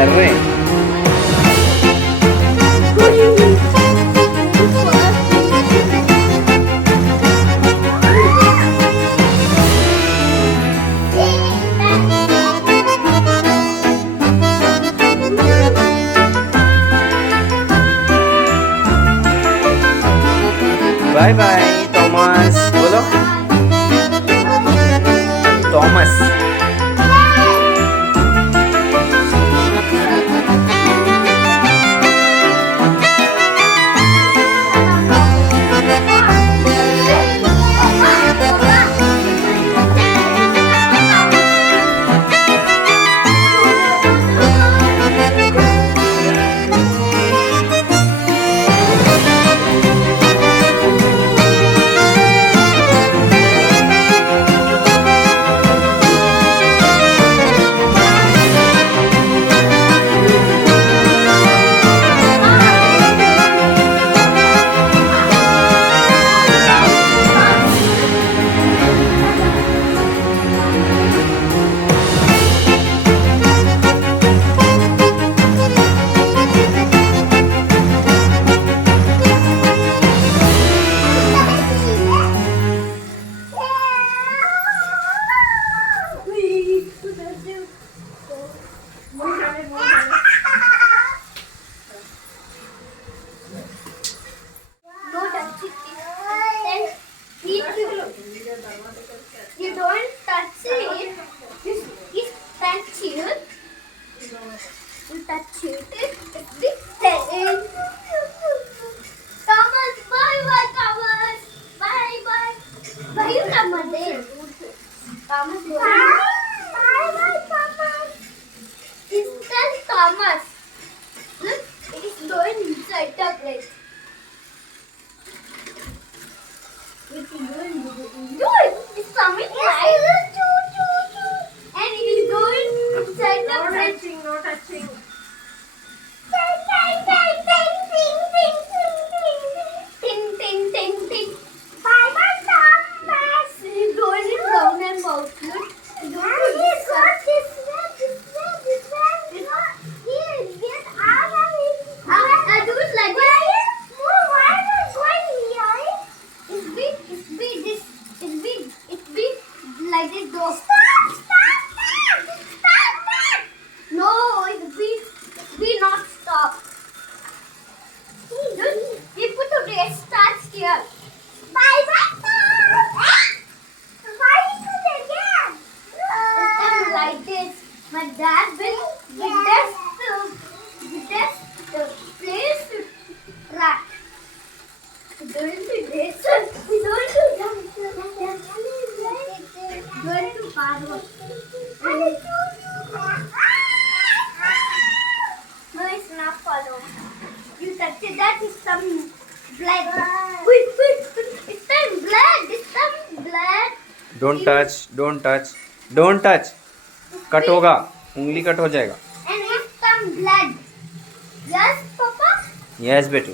अरे bye by Thomas बोलो Thomas You don't touch it. You touch it. You touch it. It's the tail. Thomas, bye bye, Thomas. Bye bye. Bye, you Thomas. There. Thomas, bye bye, Thomas. It's the Thomas. Look, it is going inside the plate. It's coming right. And it is going inside the plate. No touching. Ting, ting, ting, ting. Bye bye, Thomas. It is going in round and mouth. Look. It's going to this way. Do it like this. Like this door. Stop. No, we not stop. We put the red stars here. Bye bye. Why you do again? It's like this. My dad will with this place to track. Don't do this. We don't do that. Going to Parvo. No, it's not follow. You touch it, that is some blood. Wait. It's some blood. It's some blood. don't touch cut होगा उंगली cut हो जाएगा And it's some blood. Yes, Papa? Yes बेटू